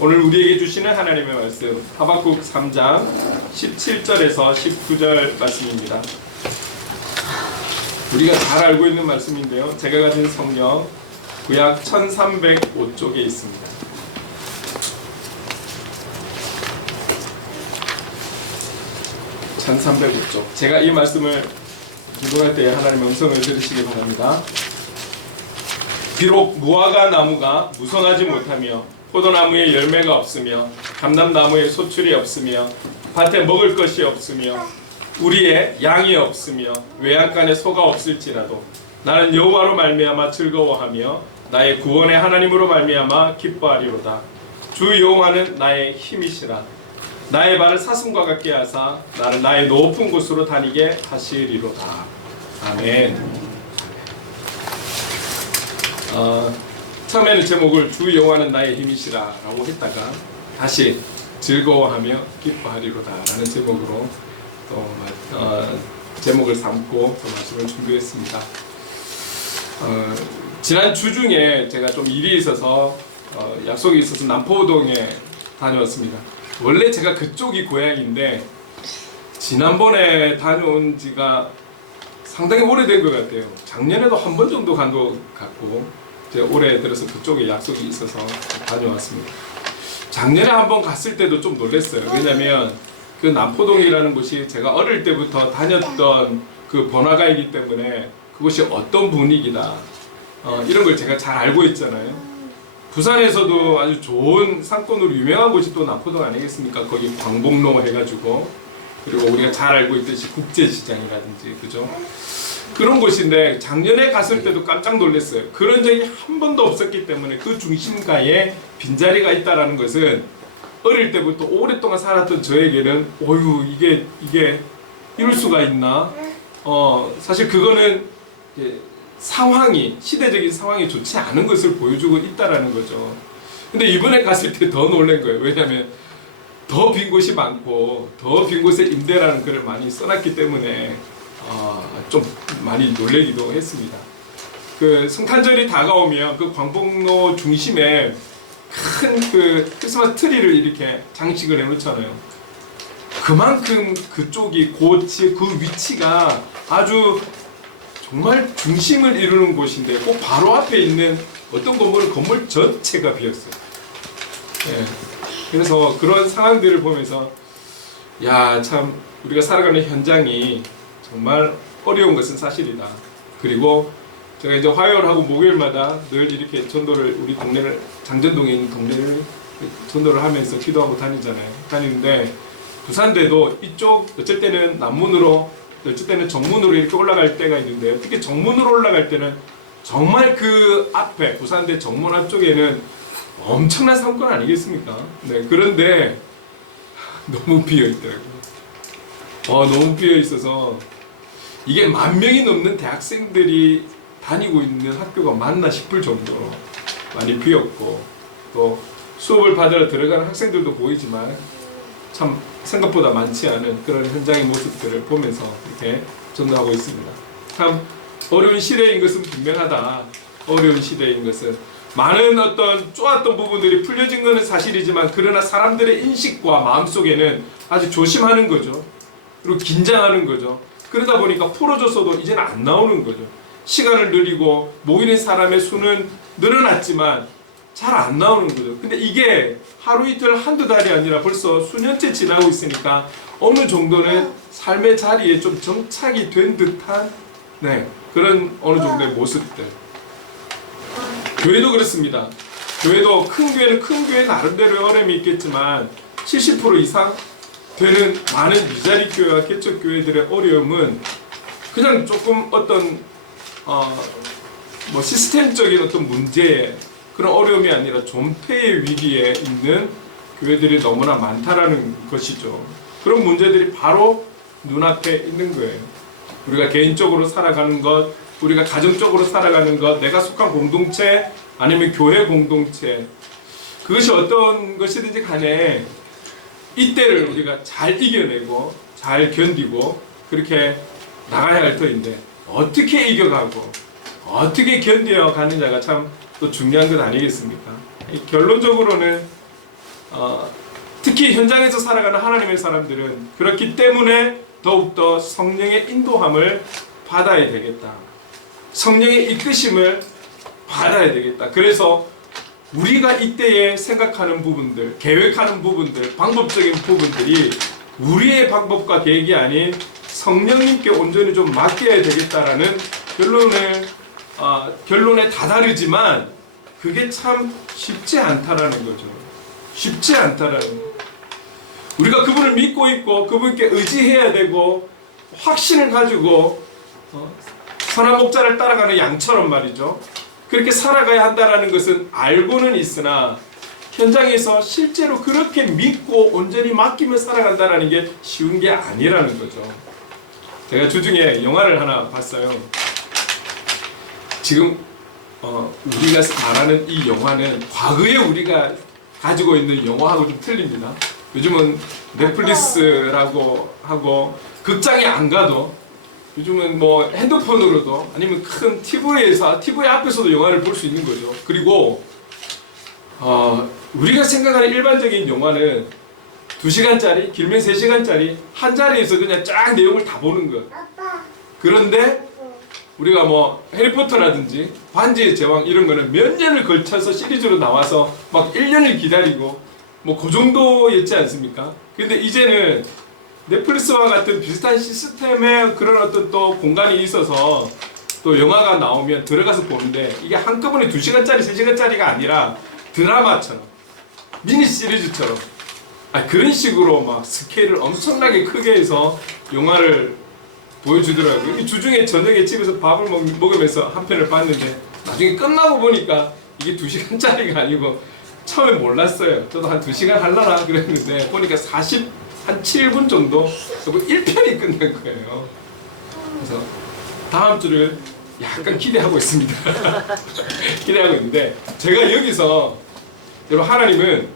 오늘 우리에게 주시는 하나님의 말씀 하박국 3장 17절에서 19절 말씀입니다. 우리가 잘 알고 있는 말씀인데요, 제가 가진 성경 구약 1305쪽에 있습니다. (1305쪽) 제가 이 말씀을 기도할 때 하나님의 음성을 들으시기 바랍니다. 비록 무화과 나무가 무성하지 못하며 포도나무에 열매가 없으며 감람나무에 소출이 없으며 밭에 먹을 것이 없으며 우리의 양이 없으며 외양간에 소가 없을지라도 나는 여호와로 말미암아 즐거워하며 나의 구원의 하나님으로 말미암아 기뻐하리로다. 주 여호와는 나의 힘이시라. 나의 발을 사슴과 같게 하사 나를 나의 높은 곳으로 다니게 하시리로다. 아멘. 처음에는 제목을 주 여호와는 나의 힘이시라 라고 했다가 다시 즐거워하며 기뻐하리로다 라는 제목으로 또 제목을 삼고 또 말씀을 준비했습니다. 지난 주 중에 제가 좀 일이 있어서 약속이 있어서 남포동에 다녀왔습니다. 원래 제가 그쪽이 고향인데 지난번에 다녀온 지가 상당히 오래된 것 같아요. 작년에도 한 번 정도 간 것 같고 제가 올해 들어서 그쪽에 약속이 있어서 다녀왔습니다. 작년에 한번 갔을 때도 좀 놀랐어요. 왜냐면 그 남포동이라는 곳이 제가 어릴 때부터 다녔던 그 번화가이기 때문에 그곳이 어떤 분위기다 이런 걸 제가 잘 알고 있잖아요. 부산에서도 아주 좋은 상권으로 유명한 곳이 또 남포동 아니겠습니까? 거기 광복로 해가지고, 그리고 우리가 잘 알고 있듯이 국제시장이라든지, 그죠? 그런 곳인데 작년에 갔을 때도 깜짝 놀랐어요. 그런 적이 한 번도 없었기 때문에 그 중심가에 빈자리가 있다라는 것은 어릴 때부터 오랫동안 살았던 저에게는 어휴 이게 이럴 수가 있나? 사실 그거는 상황이, 시대적인 상황이 좋지 않은 것을 보여주고 있다라는 거죠. 근데 이번에 갔을 때 더 놀란 거예요. 왜냐하면 더 빈 곳이 많고 더 빈 곳에 임대라는 글을 많이 써놨기 때문에 좀 많이 놀라기도 했습니다. 그 성탄절이 다가오면 그 광복로 중심에 큰 그 크리스마스 트리를 이렇게 장식을 해놓잖아요. 그만큼 그쪽이 그 위치가 아주 정말 중심을 이루는 곳인데 꼭 바로 앞에 있는 어떤 건물 전체가 비었어요. 예. 그래서 그런 상황들을 보면서 야, 참 우리가 살아가는 현장이 정말 어려운 것은 사실이다. 그리고 제가 이제 화요일하고 목요일마다 늘 이렇게 전도를, 우리 동네를, 장전동에 있는 동네를 전도를 하면서 기도하고 다니는데 부산대도 이쪽 어쩔 때는 남문으로, 어쩔 때는 정문으로 이렇게 올라갈 때가 있는데, 특히 정문으로 올라갈 때는 정말 그 앞에 부산대 정문 앞쪽에는 엄청난 상권 아니겠습니까? 네, 그런데 너무 비어 있더라고요. 너무 비어 있어서 이게 10,000명이 넘는 대학생들이 다니고 있는 학교가 맞나 싶을 정도로 많이 비었고, 또 수업을 받으러 들어가는 학생들도 보이지만 참 생각보다 많지 않은 그런 현장의 모습들을 보면서 이렇게 전도하고 있습니다. 참 어려운 시대인 것은 분명하다. 어려운 시대인 것은 많은 어떤 쪼았던 부분들이 풀려진 것은 사실이지만, 그러나 사람들의 인식과 마음속에는 아주 조심하는 거죠. 그리고 긴장하는 거죠. 그러다 보니까 풀어줬어도 이제는 안 나오는 거죠. 시간을 늘리고 모이는 사람의 수는 늘어났지만 잘 안 나오는 거죠. 근데 이게 하루 이틀 한두 달이 아니라 벌써 수년째 지나고 있으니까 어느 정도는 삶의 자리에 좀 정착이 된 듯한 그런 어느 정도의 모습들. 교회도 그렇습니다. 교회도 큰 교회는 큰 교회 나름대로의 어려움이 있겠지만 70% 이상 되는 많은 미자리 교회와 개척 교회들의 어려움은 그냥 조금 어떤 시스템적인 어떤 문제에 그런 어려움이 아니라 존폐의 위기에 있는 교회들이 너무나 많다라는 것이죠. 그런 문제들이 바로 눈앞에 있는 거예요. 우리가 개인적으로 살아가는 것, 우리가 가정적으로 살아가는 것, 내가 속한 공동체 아니면 교회 공동체, 그것이 어떤 것이든지 간에 이때를 우리가 잘 이겨내고 잘 견디고 그렇게 나가야 할 터인데, 어떻게 이겨가고 어떻게 견뎌 가느냐가 참 또 중요한 것 아니겠습니까? 결론적으로는 특히 현장에서 살아가는 하나님의 사람들은 그렇기 때문에 더욱더 성령의 인도함을 받아야 되겠다. 성령의 이끄심을 받아야 되겠다. 그래서 우리가 이때에 생각하는 부분들, 계획하는 부분들, 방법적인 부분들이 우리의 방법과 계획이 아닌 성령님께 온전히 좀 맡겨야 되겠다라는 결론에 다다르지만 그게 참 쉽지 않다라는 거죠. 쉽지 않다라는 거. 우리가 그분을 믿고 있고 그분께 의지해야 되고 확신을 가지고 선한 목자를 따라가는 양처럼 말이죠. 그렇게 살아가야 한다라는 것은 알고는 있으나 현장에서 실제로 그렇게 믿고 온전히 맡기며 살아간다라는 게 쉬운 게 아니라는 거죠. 제가 주중에 영화를 하나 봤어요. 지금 우리가 말하는 이 영화는 과거에 우리가 가지고 있는 영화하고 좀 틀립니다. 요즘은 넷플릭스라고 하고 극장에 안 가도 요즘은 뭐 핸드폰으로도 아니면 큰 TV 앞에서도 영화를 볼 수 있는 거죠. 그리고 우리가 생각하는 일반적인 영화는 2시간짜리, 길면 3시간짜리 한 자리에서 그냥 쫙 내용을 다 보는 것. 그런데 우리가 뭐 해리포터라든지 반지의 제왕 이런 거는 몇 년을 걸쳐서 시리즈로 나와서 막 1년을 기다리고 뭐 그 정도였지 않습니까? 근데 이제는 넷플릭스와 같은 비슷한 시스템의 그런 어떤 또 공간이 있어서 또 영화가 나오면 들어가서 보는데 이게 한꺼번에 2시간짜리, 3시간짜리가 아니라 드라마처럼 미니 시리즈처럼 그런 식으로 막 스케일을 엄청나게 크게 해서 영화를 보여주더라고요. 주중에 저녁에 집에서 밥을 먹으면서 한 편을 봤는데 나중에 끝나고 보니까 이게 2시간짜리가 아니고 처음에 몰랐어요. 저도 한 2시간 하려나 그랬는데 보니까 한 7분 정도 1편이 끝난 거예요. 그래서 다음 주를 약간 기대하고 있습니다. 기대하고 있는데 제가 여기서 여러분 하나님은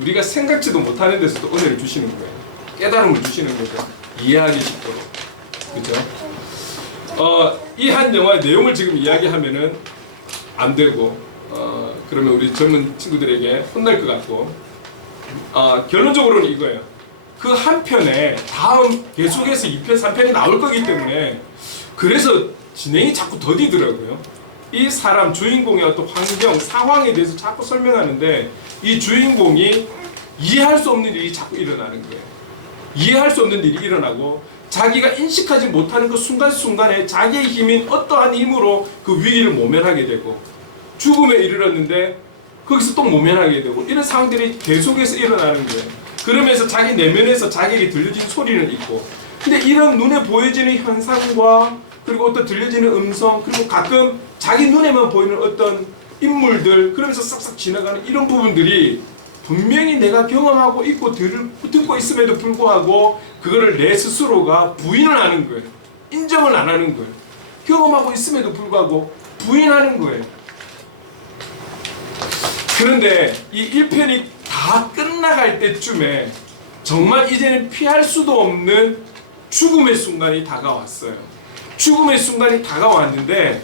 우리가 생각지도 못하는 데서도 은혜를 주시는 거예요. 깨달음을 주시는 거죠. 이해하기 쉽도록. 그렇죠? 이 한 영화의 내용을 지금 이야기하면은 안 되고 그러면 우리 젊은 친구들에게 혼날 것 같고 결론적으로는 이거예요. 그 한 편에 다음 계속해서 2편, 3편이 나올 거기 때문에 그래서 진행이 자꾸 더디더라고요. 이 사람 주인공의 어떤 환경, 상황에 대해서 자꾸 설명하는데 이 주인공이 이해할 수 없는 일이 자꾸 일어나는 거예요. 이해할 수 없는 일이 일어나고 자기가 인식하지 못하는 그 순간순간에 자기의 힘인 어떠한 힘으로 그 위기를 모면하게 되고 죽음에 이르렀는데 거기서 또 모면하게 되고 이런 상황들이 계속해서 일어나는 거예요. 그러면서 자기 내면에서 자기에게 들려지는 소리는 있고 근데 이런 눈에 보여지는 현상과 그리고 어떤 들려지는 음성 그리고 가끔 자기 눈에만 보이는 어떤 인물들 그러면서 싹싹 지나가는 이런 부분들이 분명히 내가 경험하고 있고 듣고 있음에도 불구하고 그거를 내 스스로가 부인을 하는 거예요. 인정을 안 하는 거예요. 경험하고 있음에도 불구하고 부인하는 거예요. 그런데 이 1편이 다 끝나갈 때쯤에 정말 이제는 피할 수도 없는 죽음의 순간이 다가왔어요. 죽음의 순간이 다가왔는데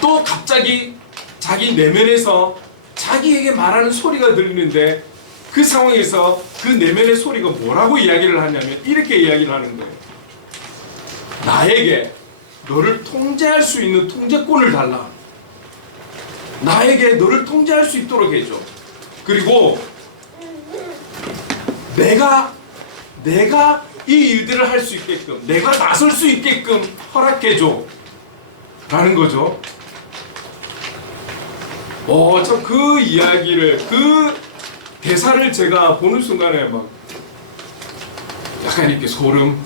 또 갑자기 자기 내면에서 자기에게 말하는 소리가 들리는데 그 상황에서 그 내면의 소리가 뭐라고 이야기를 하냐면 이렇게 이야기를 하는 거예요. 나에게 너를 통제할 수 있는 통제권을 달라. 나에게 너를 통제할 수 있도록 해줘. 그리고 내가 이 일들을 할 수 있게끔 내가 나설 수 있게끔 허락해줘 라는 거죠. 참 그 이야기를 그 대사를 제가 보는 순간에 막 약간 이렇게 소름.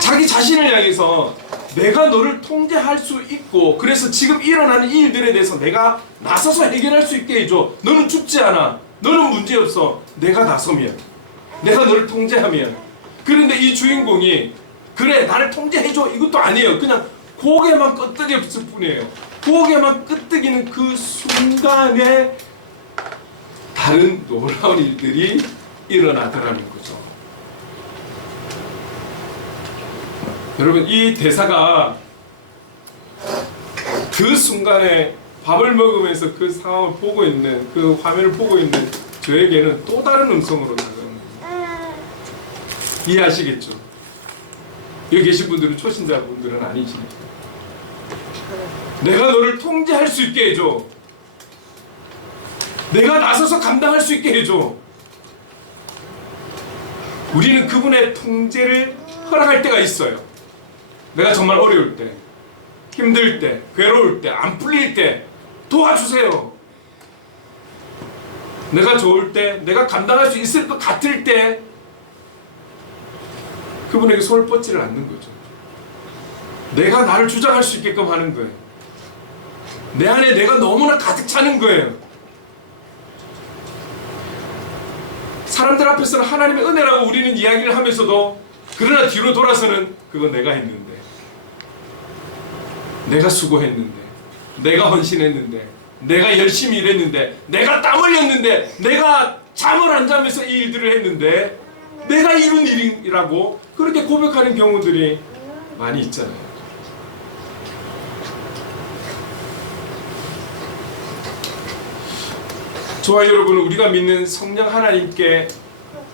자기 자신을 향해서 내가 너를 통제할 수 있고 그래서 지금 일어나는 이 일들에 대해서 내가 나서서 해결할 수 있게 해줘. 너는 죽지 않아. 너는 문제없어. 내가 나서면 내가 너를 통제하면. 그런데 이 주인공이 그래 나를 통제해줘 이것도 아니에요. 그냥 고개만 끄덕였을 뿐이에요. 고개만 끄덕이는 그 순간에 다른 놀라운 일들이 일어나더라는 거죠. 여러분 이 대사가 그 순간에 밥을 먹으면서 그 상황을 보고 있는, 그 화면을 보고 있는 저에게는 또 다른 음성으로 다가옵니다. 이해하시겠죠? 여기 계신 분들은 초신자분들은 아니시니까. 내가 너를 통제할 수 있게 해줘. 내가 나서서 감당할 수 있게 해줘. 우리는 그분의 통제를 허락할 때가 있어요. 내가 정말 어려울 때, 힘들 때, 괴로울 때, 안 풀릴 때 도와주세요. 내가 좋을 때, 내가 감당할 수 있을 것 같을 때 그분에게 손을 뻗지를 않는 거죠. 내가 나를 주장할 수 있게끔 하는 거예요. 내 안에 내가 너무나 가득 차는 거예요. 사람들 앞에서는 하나님의 은혜라고 우리는 이야기를 하면서도, 그러나 뒤로 돌아서는 그건 내가 했는데, 내가 수고했는데, 내가 헌신했는데, 내가 열심히 일했는데, 내가 땀 흘렸는데, 내가 잠을 안 자면서 이 일들을 했는데 내가 이룬 일이라고 그렇게 고백하는 경우들이 많이 있잖아요. 저와 여러분은 우리가 믿는 성령 하나님께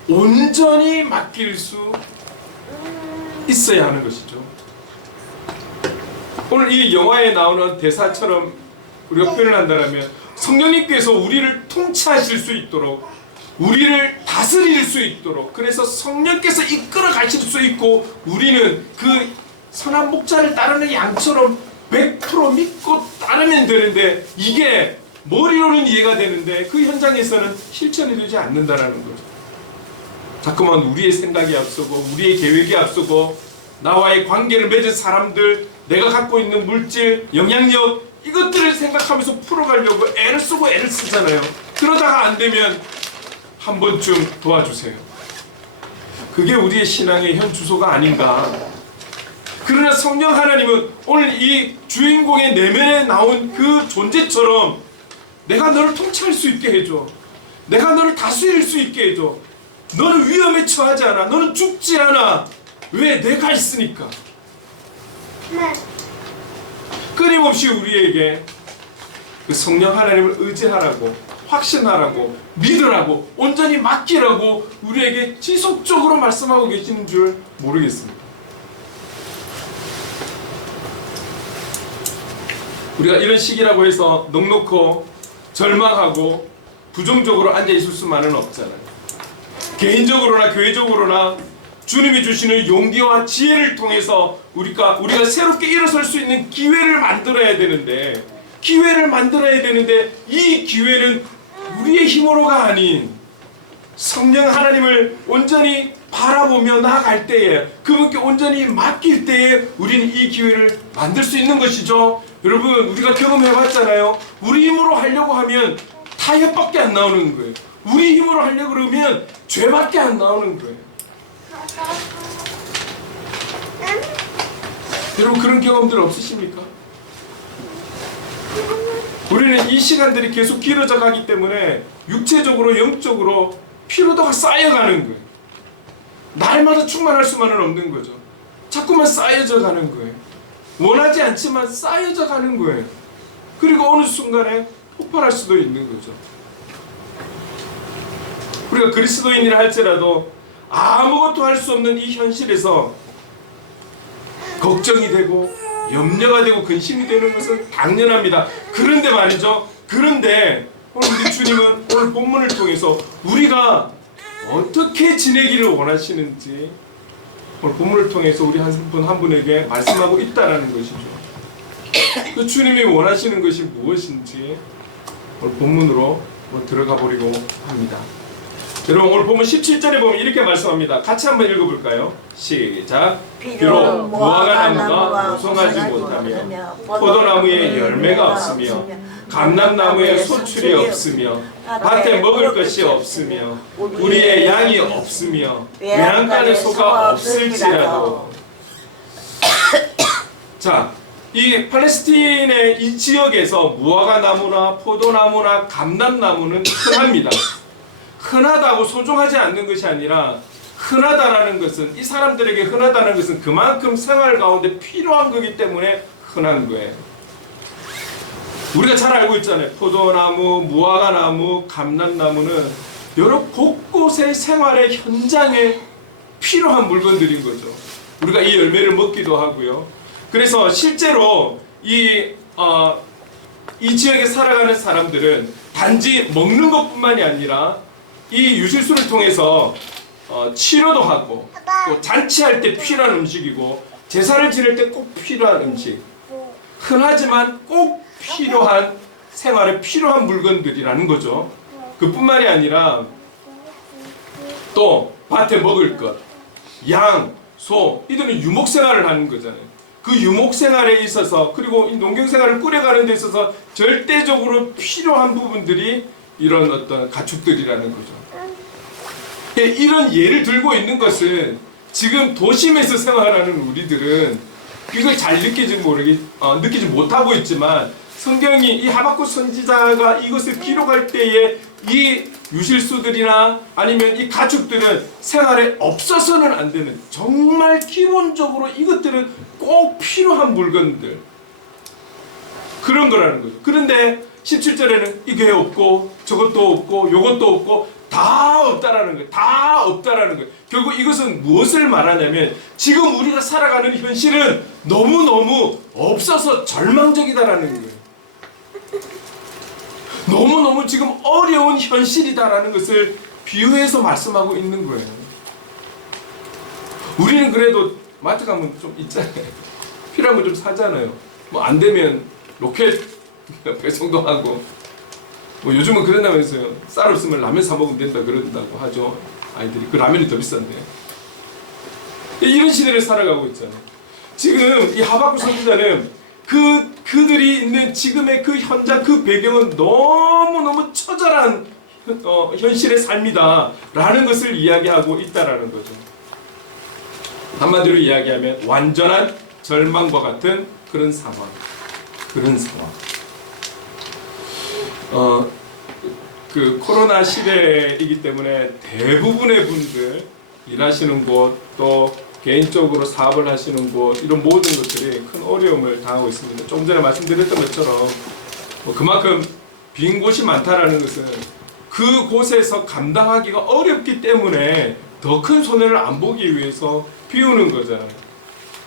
온전히 맡길 수 있어야 하는 것이죠. 오늘 이 영화에 나오는 대사처럼 우리가 표현을 한다면, 성령님께서 우리를 통치하실 수 있도록, 우리를 다스릴 수 있도록, 그래서 성령께서 이끌어 가실 수 있고, 우리는 그 선한 목자를 따르는 양처럼 100% 믿고 따르면 되는데, 이게 머리로는 이해가 되는데 그 현장에서는 실천이 되지 않는다라는 거죠. 자꾸만 우리의 생각이 앞서고, 우리의 계획이 앞서고, 나와의 관계를 맺은 사람들, 내가 갖고 있는 물질, 영향력, 이것들을 생각하면서 풀어가려고 애를 쓰고 애를 쓰잖아요. 그러다가 안 되면 한 번쯤 도와주세요. 그게 우리의 신앙의 현 주소가 아닌가. 그러나 성령 하나님은 오늘 이 주인공의 내면에 나온 그 존재처럼 내가 너를 통치할 수 있게 해줘. 내가 너를 다스릴 수 있게 해줘. 너는 위험에 처하지 않아. 너는 죽지 않아. 왜? 내가 있으니까. 끊임없이 우리에게 그 성령 하나님을 의지하라고, 확신하라고, 믿으라고, 온전히 맡기라고 우리에게 지속적으로 말씀하고 계시는 줄 모르겠습니다. 우리가 이런 시기라고 해서 넉넉고 절망하고 부정적으로 앉아있을 수만은 없잖아요. 개인적으로나 교회적으로나 주님이 주시는 용기와 지혜를 통해서 우리가 새롭게 일어설 수 있는 기회를 만들어야 되는데, 이 기회는 우리의 힘으로가 아닌 성령 하나님을 온전히 바라보며 나아갈 때에, 그분께 온전히 맡길 때에 우리는 이 기회를 만들 수 있는 것이죠. 여러분, 우리가 경험해봤잖아요. 우리 힘으로 하려고 하면 타협밖에 안 나오는 거예요. 우리 힘으로 하려고 그러면 죄밖에 안 나오는 거예요. 여러분, 그런 경험들 없으십니까? 우리는 이 시간들이 계속 길어져 가기 때문에 육체적으로, 영적으로 피로도가 쌓여가는 거예요. 날마다 충만할 수만은 없는 거죠. 자꾸만 쌓여져 가는 거예요. 원하지 않지만 쌓여져 가는 거예요. 그리고 어느 순간에 폭발할 수도 있는 거죠. 우리가 그리스도인이라 할지라도 아무것도 할 수 없는 이 현실에서 걱정이 되고 염려가 되고 근심이 되는 것은 당연합니다. 그런데 말이죠. 그런데 오늘 우리 주님은 오늘 본문을 통해서 우리가 어떻게 지내기를 원하시는지 오늘 본문을 통해서 우리 한 분 한 분에게 말씀하고 있다는 것이죠. 그 주님이 원하시는 것이 무엇인지 오늘 본문으로 들어가 보려고 합니다. 여러분, 오늘 보면 17절에 보면 이렇게 말씀합니다. 같이 한번 읽어볼까요? 시작. 비록 무화과 나무가 무성하지 못하며 포도나무에 열매가 없으며 감람나무에 소출이 없으며 밭에 먹을 것이 없으며 우리의 양이 없으며 외양간에 소가 없을지라도. 자, 이 팔레스틴의 이 지역에서 무화과 나무나 포도나무나 감람나무는 흔합니다. 흔하다고 소중하지 않는 것이 아니라, 흔하다라는 것은, 이 사람들에게 흔하다는 것은 그만큼 생활 가운데 필요한 거기 때문에 흔한 거예요. 우리가 잘 알고 있잖아요. 포도나무, 무화과나무, 감람나무는 여러 곳곳의 생활의 현장에 필요한 물건들인 거죠. 우리가 이 열매를 먹기도 하고요. 그래서 실제로 이 지역에 살아가는 사람들은 단지 먹는 것뿐만이 아니라 이 유실수를 통해서 치료도 하고 또 잔치할 때 필요한 음식이고 제사를 지낼 때 꼭 필요한 음식, 흔하지만 꼭 필요한 생활에 필요한 물건들이라는 거죠. 그뿐만이 아니라 또 밭에 먹을 것, 양, 소, 이들은 유목생활을 하는 거잖아요. 그 유목생활에 있어서 그리고 이 농경생활을 꾸려가는 데 있어서 절대적으로 필요한 부분들이 이런 어떤 가축들이라는 거죠. 이런 예를 들고 있는 것은 지금 도심에서 생활하는 우리들은 이걸 잘 느끼지 못하고 있지만 성경이 이 하박국 선지자가 이것을 기록할 때에 이 유실수들이나 아니면 이 가축들은 생활에 없어서는 안 되는 정말 기본적으로 이것들은 꼭 필요한 물건들 그런 거라는 거죠. 그런데 17절에는 이게 없고 저것도 없고 요것도 없고 다 없다라는 거예요. 다 없다라는 거예요. 결국 이것은 무엇을 말하냐면 지금 우리가 살아가는 현실은 너무너무 없어서 절망적이다라는 거예요. 너무너무 지금 어려운 현실이다라는 것을 비유해서 말씀하고 있는 거예요. 우리는 그래도 마트 가면 좀 있잖아요. 필요한 거 좀 사잖아요. 뭐 안 되면 로켓 배송도 하고 뭐 요즘은 그런다면서요. 쌀 없으면 라면 사 먹으면 된다 그런다고 하죠. 아이들이 그 라면이 더 비싼데 이런 시대를 살아가고 있잖아요. 지금 이 하박국 선지자는 그들이 있는 지금의 그 현장 그 배경은 너무너무 처절한 현실의 삶이다 라는 것을 이야기하고 있다라는 거죠. 한마디로 이야기하면 완전한 절망과 같은 그런 상황. 그 코로나 시대이기 때문에 대부분의 분들 일하시는 곳 또 개인적으로 사업을 하시는 곳 이런 모든 것들이 큰 어려움을 당하고 있습니다. 조금 전에 말씀드렸던 것처럼 그만큼 빈 곳이 많다라는 것은 그 곳에서 감당하기가 어렵기 때문에 더 큰 손해를 안 보기 위해서 비우는 거잖아요.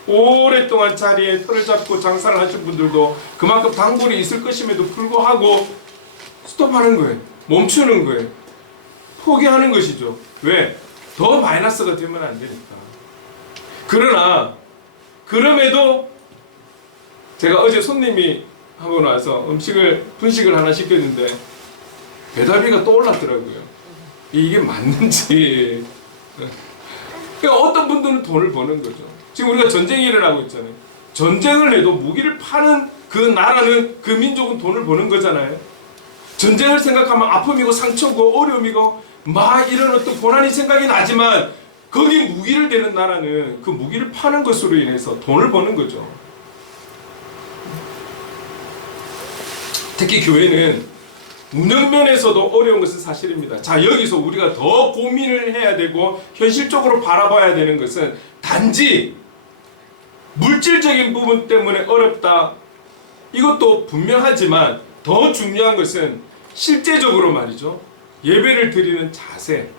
오랫동안 자리에 털을 잡고 장사를 하신 분들도 그만큼 단골이 있을 것임에도 불구하고 스톱하는 거예요. 멈추는 거예요. 포기하는 것이죠. 왜? 더 마이너스가 되면 안 되니까. 그러나 그럼에도 제가 어제 손님이 하고 나서 분식을 하나 시켰는데 배달비가 또 올랐더라고요. 이게 맞는지. 그러니까 어떤 분들은 돈을 버는 거죠. 지금 우리가 전쟁이 일어나고 있잖아요. 전쟁을 해도 무기를 파는 그 나라는 그 민족은 돈을 버는 거잖아요. 전쟁을 생각하면 아픔이고 상처고 어려움이고 막 이런 어떤 고난이 생각이 나지만 거기 무기를 대는 나라는 그 무기를 파는 것으로 인해서 돈을 버는 거죠. 특히 교회는 운영면에서도 어려운 것은 사실입니다. 자, 여기서 우리가 더 고민을 해야 되고 현실적으로 바라봐야 되는 것은 단지 물질적인 부분 때문에 어렵다. 이것도 분명하지만 더 중요한 것은 실제적으로 말이죠. 예배를 드리는 자세,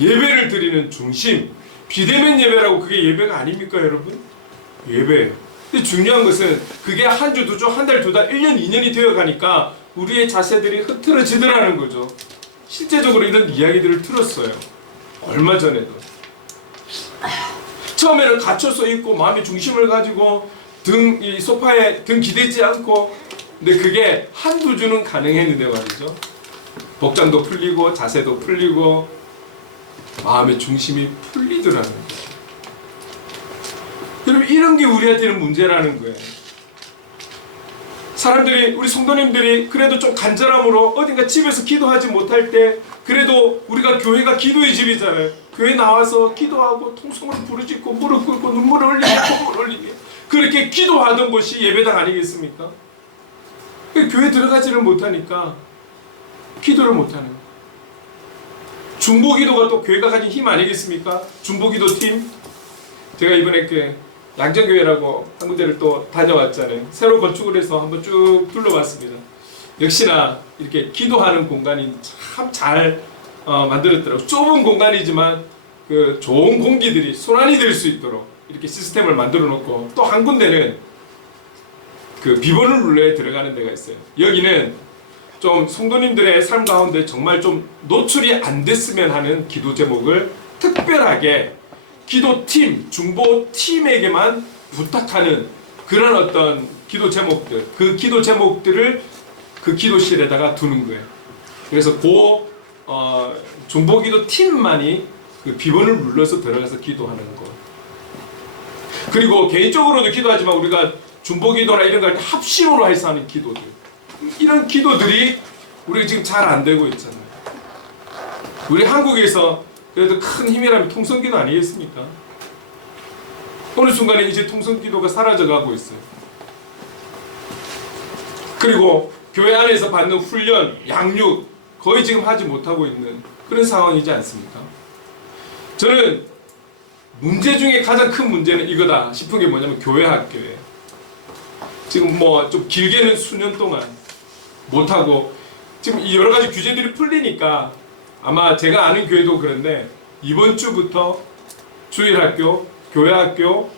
예배를 드리는 중심, 비대면 예배라고 그게 예배가 아닙니까 여러분? 예배예요. 근데 중요한 것은 그게 한 주, 두 주, 한 달, 두 달, 1년, 2년이 되어가니까 우리의 자세들이 흐트러지더라는 거죠. 실제적으로 이런 이야기들을 들었어요. 얼마 전에도. 처음에는 갇혀서 있고 마음의 중심을 가지고 이 소파에 등 기대지 않고 근데 그게 한두 주는 가능했는데 말이죠. 복장도 풀리고 자세도 풀리고 마음의 중심이 풀리더라는 거예요. 여러분 이런 게 우리한테는 문제라는 거예요. 사람들이 우리 성도님들이 그래도 좀 간절함으로 어딘가 집에서 기도하지 못할 때 그래도 우리가 교회가 기도의 집이잖아요. 교회 나와서 기도하고 통성으로 부르짖고 무릎 꿇고 눈물을 흘리고 콧물 흘리게 그렇게 기도하던 곳이 예배당 아니겠습니까? 교회 들어가지를 못하니까 기도를 못하는 거예요. 중보기도가 또 교회가 가진 힘 아니겠습니까? 중보기도 팀 제가 이번에 양정교회라고 한 군데를 또 다녀왔잖아요. 새로 건축을 해서 한번 쭉 둘러봤습니다. 역시나 이렇게 기도하는 공간이 참 잘 만들었더라고요. 좁은 공간이지만 그 좋은 공기들이 순환이 될 수 있도록 이렇게 시스템을 만들어 놓고, 또 한 군데는 그 비번을 눌러야 들어가는 데가 있어요. 여기는 좀 성도님들의 삶 가운데 정말 좀 노출이 안 됐으면 하는 기도 제목을 특별하게 기도팀, 중보팀에게만 부탁하는 그런 어떤 기도 제목들, 그 기도 제목들을 그 기도실에다가 두는 거예요. 그래서 중보기도 팀만이 그 비번을 눌러서 들어가서 기도하는 거. 그리고 개인적으로도 기도하지만 우리가 중보기도나 이런 거 할 때 합심으로 해서 하는 기도들, 이런 기도들이 우리가 지금 잘 안 되고 있잖아요. 우리 한국에서 그래도 큰 힘이라면 통성기도 아니겠습니까? 어느 순간에 이제 통성기도가 사라져가고 있어요. 그리고 교회 안에서 받는 훈련, 양육 거의 지금 하지 못하고 있는 그런 상황이지 않습니까? 저는 문제 중에 가장 큰 문제는 이거다 싶은 게 뭐냐면 교회 학교에 지금 뭐 좀 길게는 수년 동안 못하고, 지금 이 여러 가지 규제들이 풀리니까 아마 제가 아는 교회도 그런데 이번 주부터 주일학교, 교회학교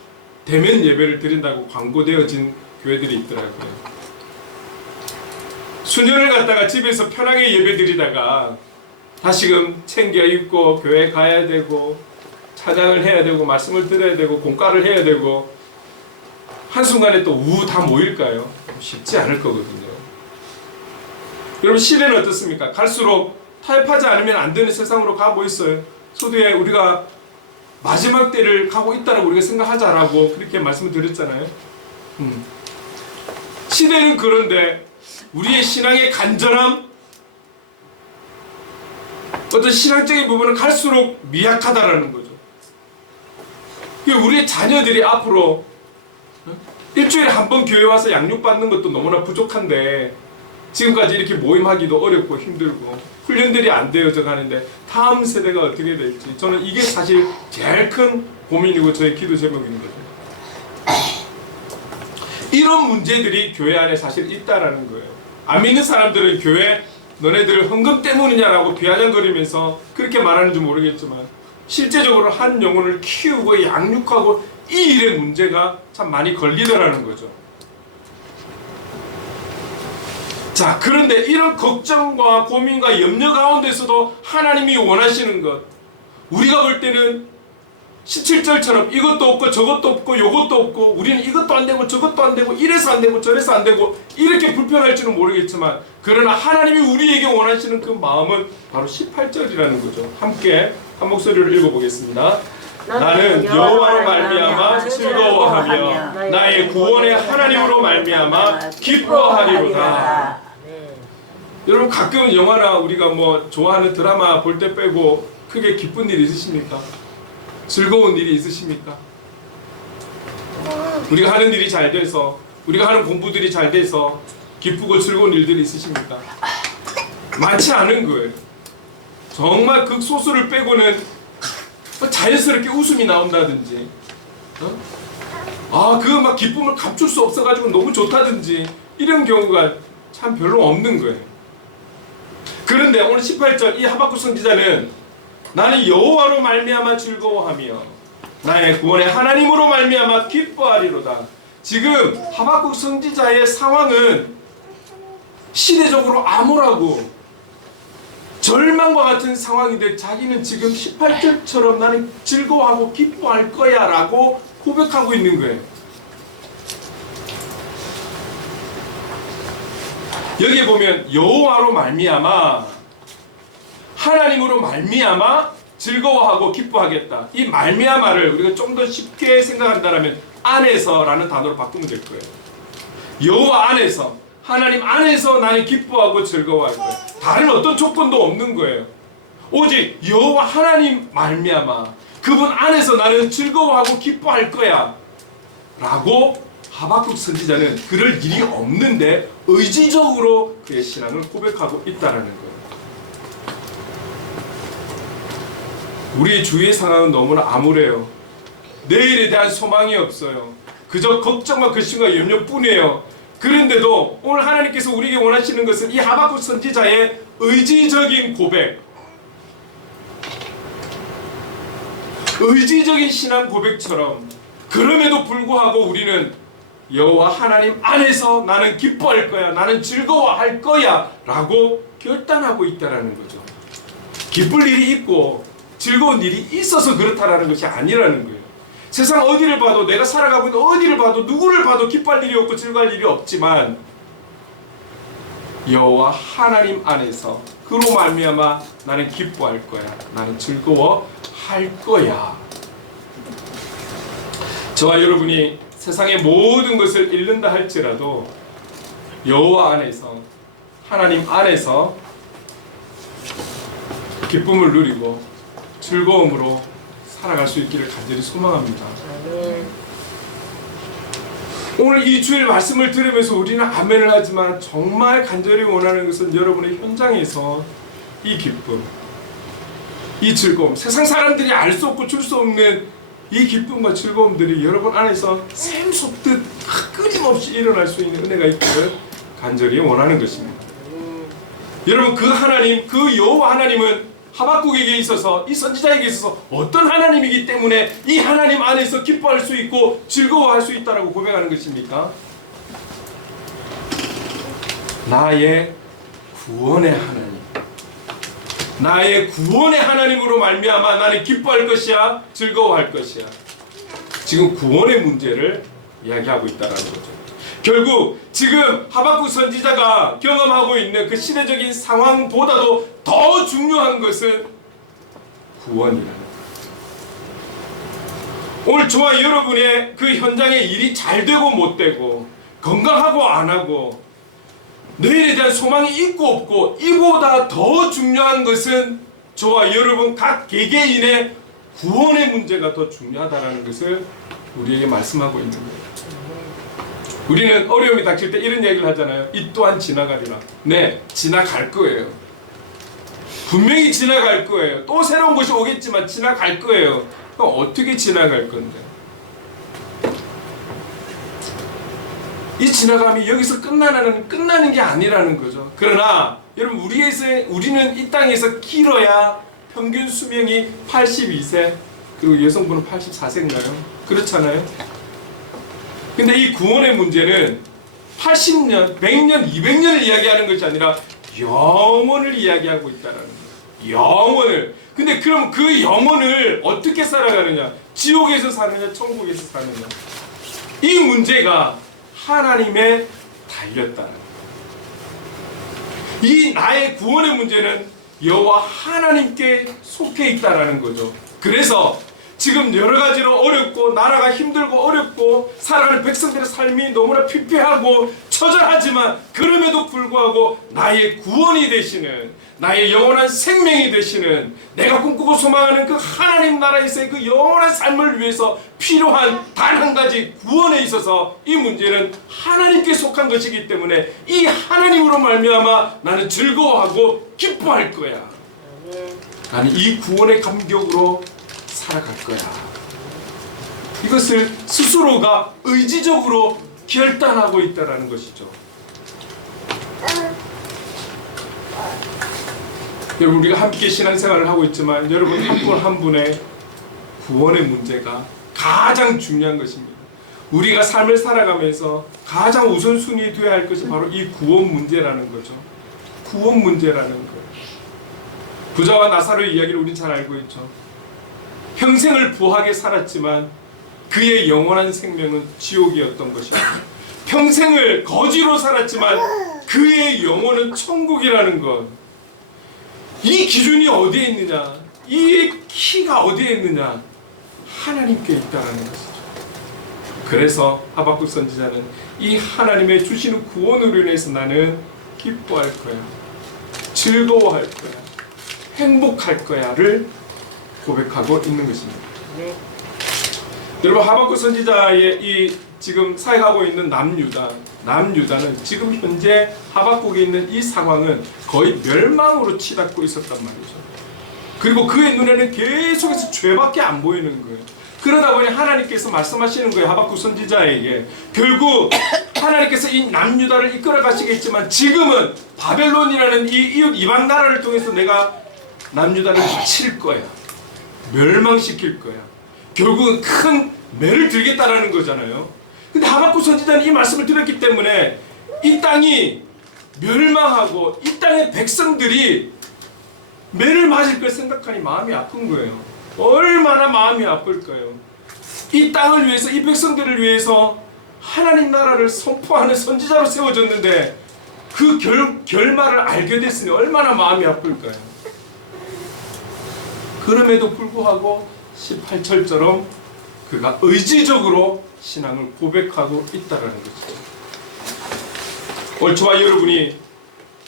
대면 예배를 드린다고 광고되어진 교회들이 있더라고요. 수년을 갖다가 집에서 편하게 예배 드리다가 다시금 챙겨 입고 교회 가야 되고 찬양을 해야 되고 말씀을 들어야 되고 공과를 해야 되고, 한순간에 또 다 모일까요? 쉽지 않을 거거든요. 여러분, 시대는 어떻습니까? 갈수록 타협하지 않으면 안 되는 세상으로 가고 있어요. 소두에 우리가 마지막 때를 가고 있다고 우리가 생각하자라고 그렇게 말씀을 드렸잖아요. 시대는 그런데 우리의 신앙의 간절함, 어떤 신앙적인 부분은 갈수록 미약하다라는 거죠. 우리의 자녀들이 앞으로 일주일에 한 번 교회 와서 양육받는 것도 너무나 부족한데 지금까지 이렇게 모임하기도 어렵고 힘들고 훈련들이 안 되어져 가는데 다음 세대가 어떻게 될지, 저는 이게 사실 제일 큰 고민이고 저의 기도 제목인 거죠. 이런 문제들이 교회 안에 사실 있다라는 거예요. 안 믿는 사람들은 교회 너네들 헌금 때문이냐라고 비아냥거리면서 그렇게 말하는지 모르겠지만 실제적으로 한 영혼을 키우고 양육하고 이 일의 문제가 참 많이 걸리더라는 거죠. 자, 그런데 이런 걱정과 고민과 염려 가운데서도 하나님이 원하시는 것, 우리가 볼 때는 17절처럼 이것도 없고 저것도 없고 요것도 없고 우리는 이것도 안 되고 저것도 안 되고 이래서 안 되고 저래서 안 되고 이렇게 불편할지는 모르겠지만, 그러나 하나님이 우리에게 원하시는 그 마음은 바로 18절이라는 거죠. 함께 한 목소리로 읽어보겠습니다. 나는 여호와로 말미암아 즐거워하며 나의 구원의 하나님으로 말미암아 기뻐하리로다. 여러분, 가끔 영화나 우리가 뭐 좋아하는 드라마 볼 때 빼고 크게 기쁜 일 있으십니까? 즐거운 일이 있으십니까? 우리가 하는 일이 잘 돼서, 우리가 하는 공부들이 잘 돼서 기쁘고 즐거운 일들이 있으십니까? 많지 않은 거예요. 정말 극소수를 빼고는 자연스럽게 웃음이 나온다든지, 그 막 기쁨을 감출 수 없어가지고 너무 좋다든지, 이런 경우가 참 별로 없는 거예요. 그런데 오늘 18절 이 하박국 선지자는 나는 여호와로 말미암아 즐거워하며 나의 구원의 하나님으로 말미암아 기뻐하리로다. 지금 하박국 선지자의 상황은 시대적으로 암울하고 절망과 같은 상황인데 자기는 지금 18절처럼 나는 즐거워하고 기뻐할 거야 라고 고백하고 있는 거예요. 여기에 보면 여호와로 말미암아, 하나님으로 말미암아 즐거워하고 기뻐하겠다. 이 말미암아를 우리가 좀 더 쉽게 생각한다면 안에서라는 단어로 바꾸면 될 거예요. 여호와 안에서, 하나님 안에서 나는 기뻐하고 즐거워할 거예요. 다른 어떤 조건도 없는 거예요. 오직 여호와 하나님 말미암아, 그분 안에서 나는 즐거워하고 기뻐할 거야 라고 하박국 선지자는 그럴 일이 없는데 의지적으로 그의 신앙을 고백하고 있다는 거예요. 우리의 주위의 상황은 너무나 암울해요. 내일에 대한 소망이 없어요. 그저 걱정과 근심과 염려뿐이에요. 그런데도 오늘 하나님께서 우리에게 원하시는 것은 이 하박국 선지자의 의지적인 고백, 의지적인 신앙 고백처럼, 그럼에도 불구하고 우리는 여호와 하나님 안에서 나는 기뻐할 거야, 나는 즐거워할 거야 라고 결단하고 있다라는 거죠. 기쁠 일이 있고 즐거운 일이 있어서 그렇다라는 것이 아니라는 거예요. 세상 어디를 봐도, 내가 살아가고 있는 어디를 봐도, 누구를 봐도 기뻐할 일이 없고 즐거워할 일이 없지만 여호와 하나님 안에서 그로 말미암아 나는 기뻐할 거야, 나는 즐거워할 거야. 저와 여러분이 세상의 모든 것을 잃는다 할지라도 여호와 안에서, 하나님 안에서 기쁨을 누리고 즐거움으로 살아갈 수 있기를 간절히 소망합니다. 오늘 이 주일 말씀을 들으면서 우리는 아멘을 하지만 정말 간절히 원하는 것은 여러분의 현장에서 이 기쁨, 이 즐거움, 세상 사람들이 알 수 없고 줄 수 없는 이 기쁨과 즐거움들이 여러분 안에서 샘솟듯 끊임없이 일어날 수 있는 은혜가 있기를 간절히 원하는 것입니다. 여러분, 그 하나님, 그 여호와 하나님은 하박국에게 있어서, 이 선지자에게 있어서 어떤 하나님이기 때문에 이 하나님 안에서 기뻐할 수 있고 즐거워할 수 있다라고 고백하는 것입니까? 나의 구원의 하나님, 나의 구원의 하나님으로 말미암아 나는 기뻐할 것이야, 즐거워할 것이야. 지금 구원의 문제를 이야기하고 있다는 거죠. 결국 지금 하박국 선지자가 경험하고 있는 그 시대적인 상황보다도 더 중요한 것은 구원이라는 거예요. 오늘 저와 여러분의 그 현장에 일이 잘 되고 못 되고, 건강하고 안 하고, 내일에 대한 소망이 있고 없고, 이보다 더 중요한 것은 저와 여러분 각 개개인의 구원의 문제가 더 중요하다는 것을 우리에게 말씀하고 있는 거예요. 우리는 어려움이 닥칠 때 이런 얘기를 하잖아요. 이 또한 지나가리라. 네, 지나갈 거예요. 분명히 지나갈 거예요. 또 새로운 것이 오겠지만 지나갈 거예요. 그럼 어떻게 지나갈 건데? 이 지나감이 여기서 끝나는 게 아니라는 거죠. 그러나 여러분, 우리는 이 땅에서 길어야 평균 수명이 82세, 그리고 여성분은 84세인가요? 그렇잖아요. 근데 이 구원의 문제는 80년, 100년, 200년을 이야기하는 것이 아니라 영원을 이야기하고 있다는 거예요. 영원을. 근데 그럼 그 영원을 어떻게 살아가느냐? 지옥에서 사느냐, 천국에서 사느냐? 이 문제가 하나님에 달렸다는 거예요. 이 나의 구원의 문제는 여호와 하나님께 속해 있다라는 거죠. 그래서 지금 여러 가지로 어렵고, 나라가 힘들고 어렵고, 살아가는 백성들의 삶이 너무나 피폐하고 처절하지만, 그럼에도 불구하고 나의 구원이 되시는, 나의 영원한 생명이 되시는, 내가 꿈꾸고 소망하는 그 하나님 나라에서의 그 영원한 삶을 위해서 필요한 단 한 가지 구원에 있어서 이 문제는 하나님께 속한 것이기 때문에 이 하나님으로 말미암아 나는 즐거워하고 기뻐할 거야. 나는 이 구원의 감격으로 살아갈 거야. 이것을 스스로가 의지적으로 결단하고 있다는 것이죠. 여러분, 우리가 함께 신앙생활을 하고 있지만 여러분 한 분 한 분의 구원의 문제가 가장 중요한 것입니다. 우리가 삶을 살아가면서 가장 우선순위 되어야 할 것이 바로 이 구원 문제라는 거죠. 구원 문제라는 거예요. 부자와 나사로의 이야기를 우린 잘 알고 있죠. 평생을 부하게 살았지만 그의 영원한 생명은 지옥이었던 것입니다. 평생을 거지로 살았지만 그의 영혼은 천국이라는 것. 이 기준이 어디에 있느냐? 이 키가 어디에 있느냐? 하나님께 있다는 것이죠. 그래서 하박국 선지자는 이 하나님의 주시는 구원으로 인해서 나는 기뻐할 거야, 즐거워할 거야, 행복할 거야를 고백하고 있는 것입니다. 여러분, 하박국 선지자의 이 지금 사역하고 있는 남유다는 지금 현재 하박국에 있는 이 상황은 거의 멸망으로 치닫고 있었단 말이죠. 그리고 그의 눈에는 계속해서 죄밖에 안 보이는 거예요. 그러다 보니 하나님께서 말씀하시는 거예요. 하박국 선지자에게. 결국 하나님께서 이 남유다를 이끌어 가시겠지만 지금은 바벨론이라는 이 이웃 이방 나라를 통해서 내가 남유다를 칠 거야. 멸망시킬 거야. 결국은 큰 매를 들겠다라는 거잖아요. 근데 하박국 선지자는 이 말씀을 들었기 때문에 이 땅이 멸망하고 이 땅의 백성들이 매를 맞을 걸 생각하니 마음이 아픈 거예요. 얼마나 마음이 아플까요? 이 땅을 위해서, 이 백성들을 위해서 하나님 나라를 선포하는 선지자로 세워졌는데 그 결말을 알게 됐으니 얼마나 마음이 아플까요? 그럼에도 불구하고 18절처럼 그가 의지적으로 신앙을 고백하고 있다라는 거죠. 오늘 저와 여러분이,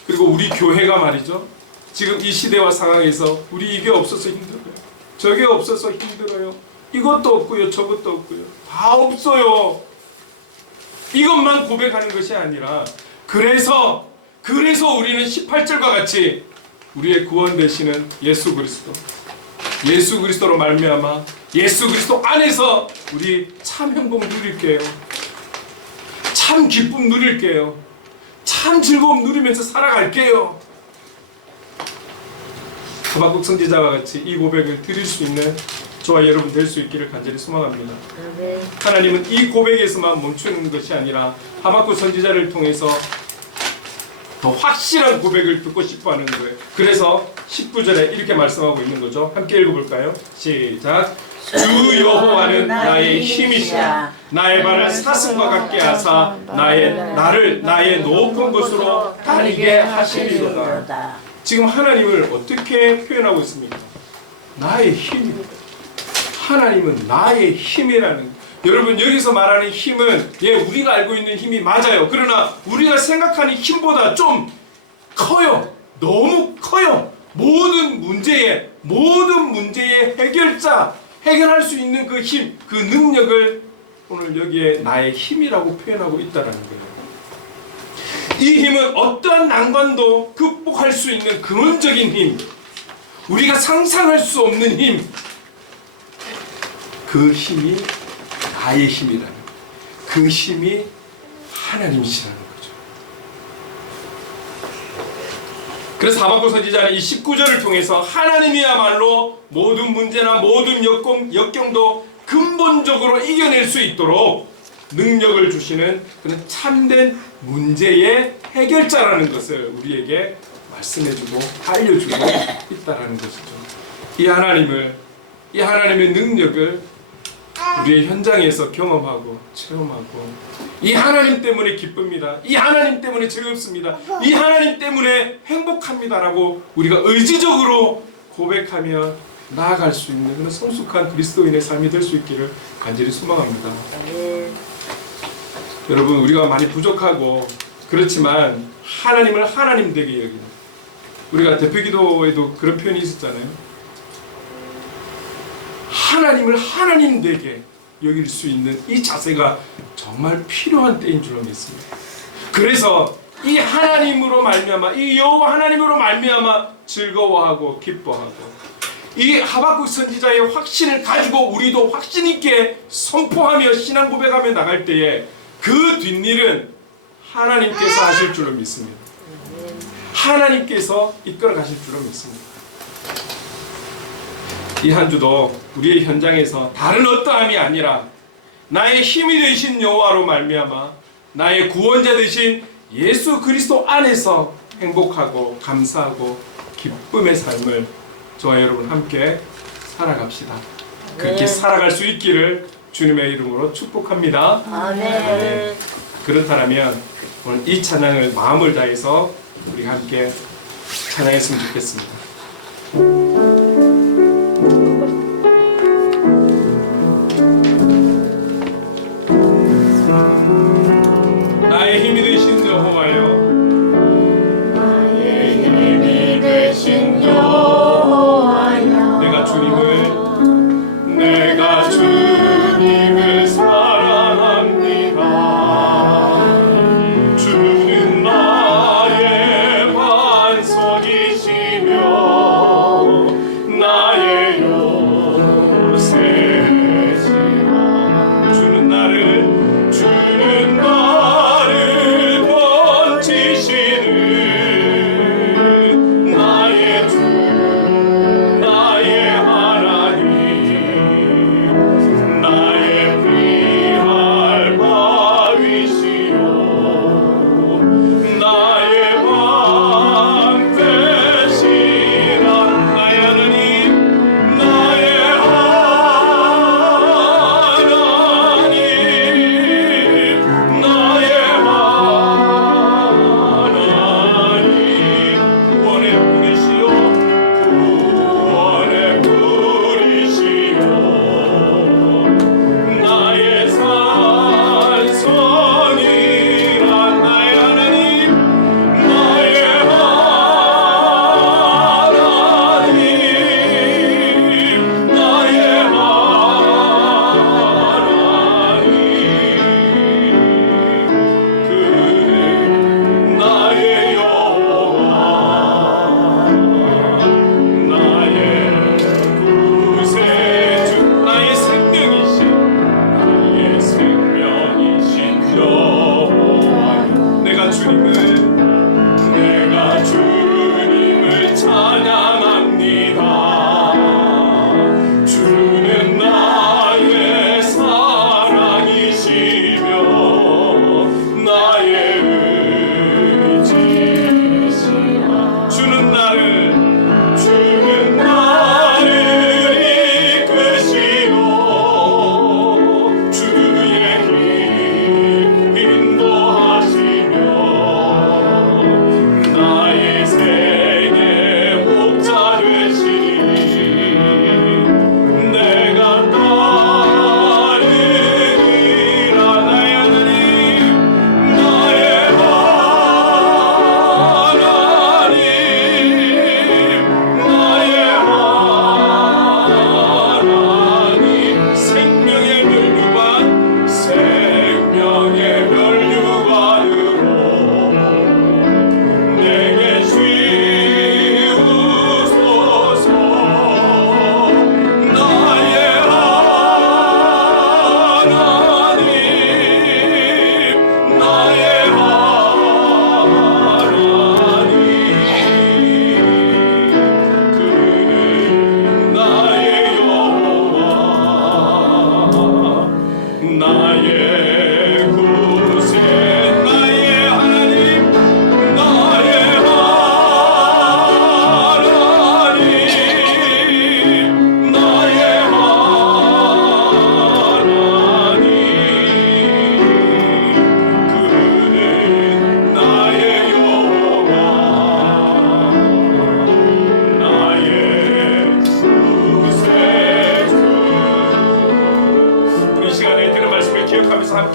그리고 우리 교회가 말이죠, 지금 이 시대와 상황에서 우리 이게 없어서 힘들어요, 저게 없어서 힘들어요, 이것도 없고요, 저것도 없고요, 다 없어요. 이것만 고백하는 것이 아니라 그래서 우리는 18절과 같이 우리의 구원 되시는 예수 그리스도로 말미암아 예수 그리스도 안에서 우리 참 행복 누릴게요. 참 기쁨 누릴게요. 참 즐거움 누리면서 살아갈게요. 하박국 선지자와 같이 이 고백을 드릴 수 있는 저와 여러분 될 수 있기를 간절히 소망합니다. 하나님은 이 고백에서만 멈추는 것이 아니라 하박국 선지자를 통해서 더 확실한 고백을 듣고 싶어 하는 거예요. 그래서 19절에 이렇게 말씀하고 있는 거죠. 함께 읽어볼까요? 시작. 주 여호와는 나의 힘이시라. 나의 발을 사슴과 같게 하사 나를 나의 높은 곳으로 다니게 하시리로다. 지금 하나님을 어떻게 표현하고 있습니까? 나의 힘입니다. 하나님은 나의 힘이라는, 여러분 여기서 말하는 힘은 우리가 알고 있는 힘이 맞아요. 그러나 우리가 생각하는 힘보다 좀 커요. 너무 커요. 모든 문제의 해결자, 해결할 수 있는 그 힘, 그 능력을 오늘 여기에 나의 힘이라고 표현하고 있다는 거예요. 이 힘은 어떠한 난관도 극복할 수 있는 근원적인 힘, 우리가 상상할 수 없는 힘, 그 힘이 나의 힘이라는, 그 힘이 하나님이시라는 거죠. 그래서 하박국 선지자는 이 19절을 통해서 하나님이야말로 모든 문제나 모든 역경도 근본적으로 이겨낼 수 있도록 능력을 주시는 그런 참된 문제의 해결자라는 것을 우리에게 말씀해주고 알려주고 있다라는 것이죠. 이 하나님의 능력을 우리의 현장에서 경험하고 체험하고, 이 하나님 때문에 기쁩니다, 이 하나님 때문에 즐겁습니다, 이 하나님 때문에 행복합니다라고 우리가 의지적으로 고백하며 나아갈 수 있는 그런 성숙한 그리스도인의 삶이 될 수 있기를 간절히 소망합니다. 여러분, 우리가 많이 부족하고 그렇지만 하나님을 하나님 되게 여기는, 우리가 대표기도에도 그런 표현이 있었잖아요. 하나님을 하나님 되게 여길 수 있는 이 자세가 정말 필요한 때인 줄로 믿습니다. 그래서 이 하나님으로 말미암아, 이 여호와 하나님으로 말미암아 즐거워하고 기뻐하고, 이 하박국 선지자의 확신을 가지고 우리도 확신 있게 선포하며 신앙 고백하며 나갈 때에 그 뒷일은 하나님께서 하실 줄로 믿습니다. 하나님께서 이끌어 가실 줄로 믿습니다. 이 한 주도 우리의 현장에서 다른 어떠함이 아니라 나의 힘이 되신 여호와로 말미암아 나의 구원자 되신 예수 그리스도 안에서 행복하고 감사하고 기쁨의 삶을 저와 여러분 함께 살아갑시다. 그렇게 살아갈 수 있기를 주님의 이름으로 축복합니다. 아멘. 그렇다면 오늘 이 찬양을 마음을 다해서 우리가 함께 찬양했으면 좋겠습니다. 나의 힘이 되신 여호와여, 나의 힘이 되신 여호와여, 내가 주님을 사랑합니다. 주는 나의 반석이시며 나의 요새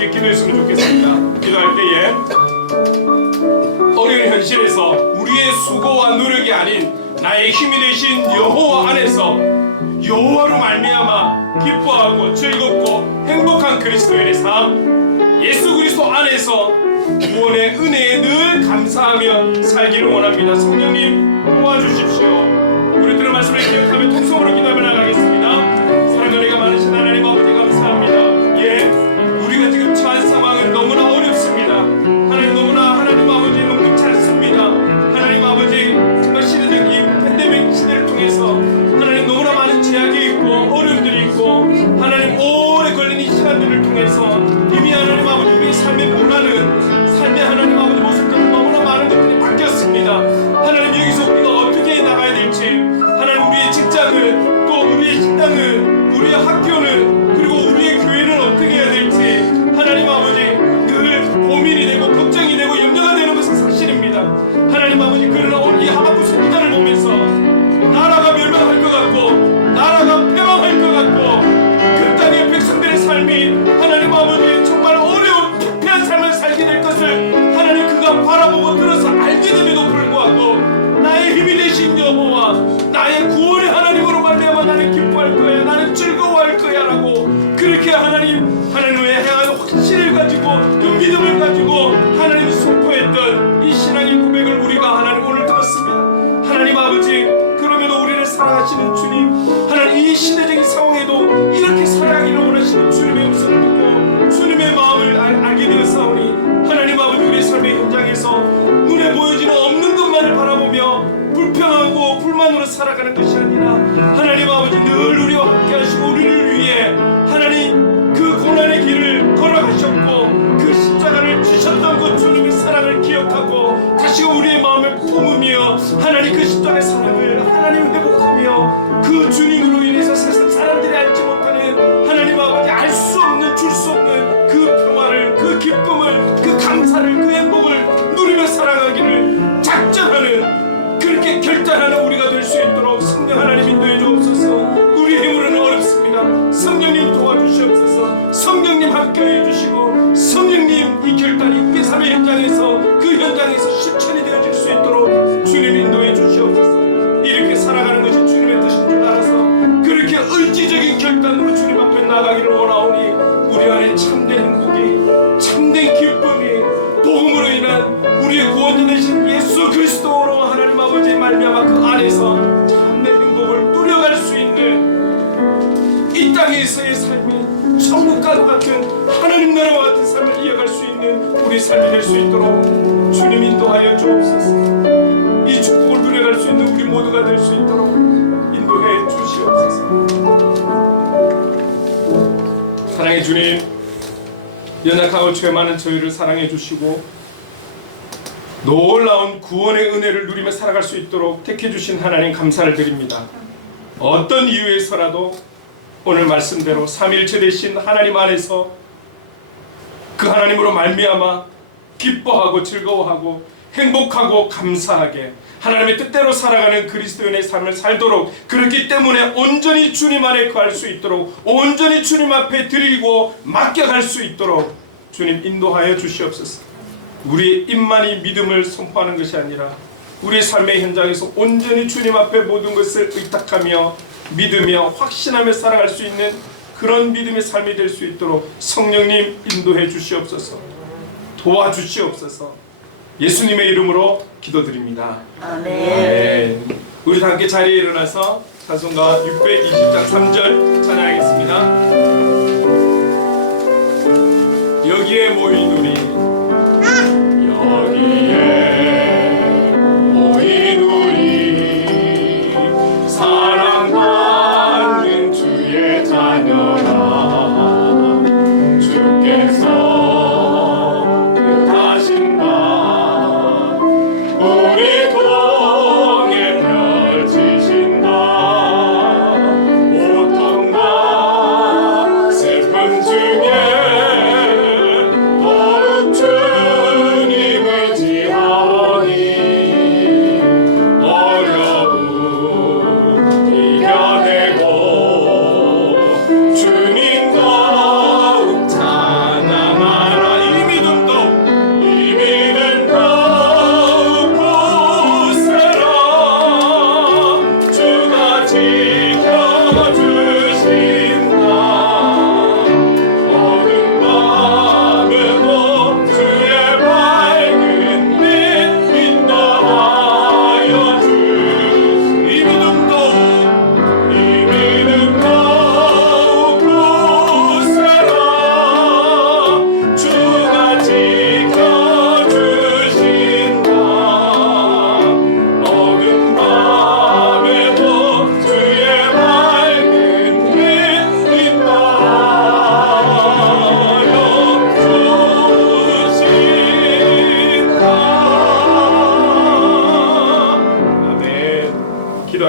함께 기도했으면 좋겠습니다. 기도할 때에 어려운 현실에서 우리의 수고와 노력이 아닌 나의 힘이 되신 여호와 안에서 여호와로 말미암아 기뻐하고 즐겁고 행복한 그리스도인의 삶, 예수 그리스도 안에서 구원의 은혜에 늘 감사하며 살기를 원합니다. 성령님 도와주십시오. 우리 들은 말씀을 기억하며 통성으로 기도하며 나가겠습니다. 사랑과 은혜가 많으신 하나님 아버지 감사합니다. 예, 우리가 지금 처한 상황은 너무나 어렵습니다. 하나님 너무나 하나님 아버지 너무 잘 하나님 아버지 정말 시대적 이 팬데믹 시대를 통해서 하나님 너무나 많은 제약이 있고 어려움들이 있고 하나님 오래 걸린 이 시간들을 통해서 이미 하나님 아버지 우리의 삶의 문화는 삶의 하나님 아버지 모습들은 너무나 많은 것들이 바뀌었습니다. 하나님 여기서 우리가 어떻게 나가야 될지 하나님 우리의 직장은 또 우리의 식당은 우리의 학교는 그리고 우리의 교회는 어떻게 해야 될지 하나님 아버지 늘 고민이 되고 걱정이 되고 염려가 되는 것은 사실입니다. 하나님 아버지 그러나 오늘 이 하박국서 기자를 보면서 나라가 멸망할 것 같고 나라가 패망할 것 같고 그 땅의 백성들의 삶이 하나님 아버지 정말 어려운 피폐한 삶을 살게 될 것을 하나님 그가 바라보고 들어서 알게 됨에도 불구하고 나의 힘이 되신 여호와 나의 구원의 하나님으로 말미암아 나는 기뻐할 거야 나는 즐거워할 거야 라고 그렇게 하나님의 향한 확신을 가지고 그 믿음을 가지고 하나님이 선포했던 이 신앙의 고백을 우리가 하나님 오늘 들었습니다. 하나님 아버지 그럼에도 우리를 사랑하시는 주님 하나님 이 시대적인 상황에도 이렇게 살아가기를 원하시는 주님의 음성을 듣고 주님의 마음을 알게 되었사오니 하나님 아버지 우리의 삶의 현장에서 눈에 보여지는 없는 것만을 바라보며 불평하고 불만으로 살아가는 것이 아니라 하나님 아버지 늘 우리와 함께 하시고 우리를 위해 하나님 그 고난의 길을 걸어가셨고 그 십자가를 지셨던 그 주님의 사랑을 기억하고 다시금 우리의 마음을 품으며 하나님 그 십자가의 사랑을 하나님 회복하며 그 주님으로 인해서 세상 사람들이 알지 못하는 하나님 아버지 알 수 없는 줄 수 없는 그 평화를 그 기쁨을 그 감사를 그 행복을 누리며 살아가기를 작정하는 그렇게 결단하는 우리가 될 수 있도록 성령 하나님 인도해 주옵소서. 우리 힘으로는 어렵습니다. 성령님 도와주시옵소서. 성령님 함께해 주시고 성령님 이 결단이 우리 삶의 현장에서 그 현장에서 실천이 되어질 수 있도록 주님 인도해 주시옵소서. 이렇게 살아가는 것이 주님의 뜻인 줄 알아서 그렇게 의지적인 결단으로 주님 앞에 나가기를 원하오니 우리 안에 참된 행복이 참된 기쁨이 복음으로 인한 우리의 구원자 되신 예수 그리스도로 하나님 아버지의 말미암아 그 안에서 참된 행복을 누려갈 수 있는 이 땅에서의 삶이 천국과도 같은 하나님 나라와 같은 삶을 이어갈 수 있는 우리 삶이 될 수 있도록 주님 인도하여 주옵소서. 이 축복을 누려갈 수 있는 우리 모두가 될 수 있도록 인도해 주시옵소서. 사랑의 주님 연약하고 죄 많은 저희를 사랑해 주시고 놀라운 구원의 은혜를 누리며 살아갈 수 있도록 택해 주신 하나님 감사를 드립니다. 어떤 이유에서라도 오늘 말씀대로 삼위일체 되신 하나님 안에서 그 하나님으로 말미암아 기뻐하고 즐거워하고 행복하고 감사하게 하나님의 뜻대로 살아가는 그리스도인의 삶을 살도록 그렇기 때문에 온전히 주님 안에 거할 수 있도록 온전히 주님 앞에 드리고 맡겨갈 수 있도록 주님 인도하여 주시옵소서. 우리의 입만이 믿음을 선포하는 것이 아니라 우리의 삶의 현장에서 온전히 주님 앞에 모든 것을 의탁하며 믿으며 확신하며 살아갈 수 있는 그런 믿음의 삶이 될 수 있도록 성령님 인도해 주시옵소서. 도와주시옵소서. 예수님의 이름으로 기도드립니다. 아멘. 우리 다 함께 자리에 일어나서 찬송가 620장 3절 찬양하겠습니다. 여기에 모인 우리 여기에 모인 우리 사랑받는 주의 자녀라 주께서 뜻하신 바 우리 통에 펼치신다 고통과 슬픔 중에 더욱 주님 의지하라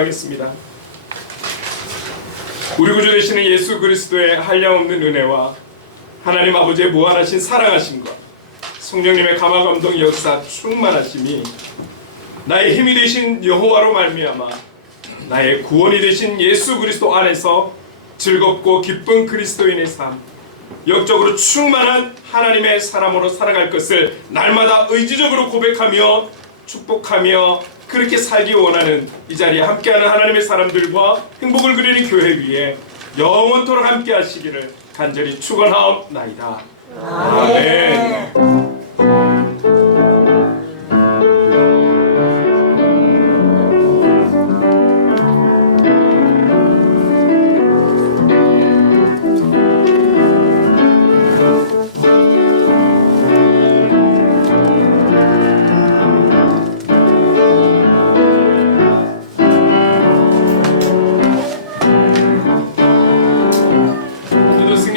기도하겠습니다. 우리 구주 되시는 예수 그리스도의 한량없는 은혜와 하나님 아버지의 무한하신 사랑하심과 성령님의 감화감동 역사 충만하심이 나의 힘이 되신 여호와로 말미암아 나의 구원이 되신 예수 그리스도 안에서 즐겁고 기쁜 그리스도인의 삶, 역적으로 충만한 하나님의 사람으로 살아갈 것을 날마다 의지적으로 고백하며 축복하며 그렇게 살기 원하는 이 자리에 함께하는 하나님의 사람들과 행복을 그리는 교회 위에 영원토록 함께 하시기를 간절히 축원하옵나이다. 아멘.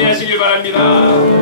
승리하시길 바랍니다.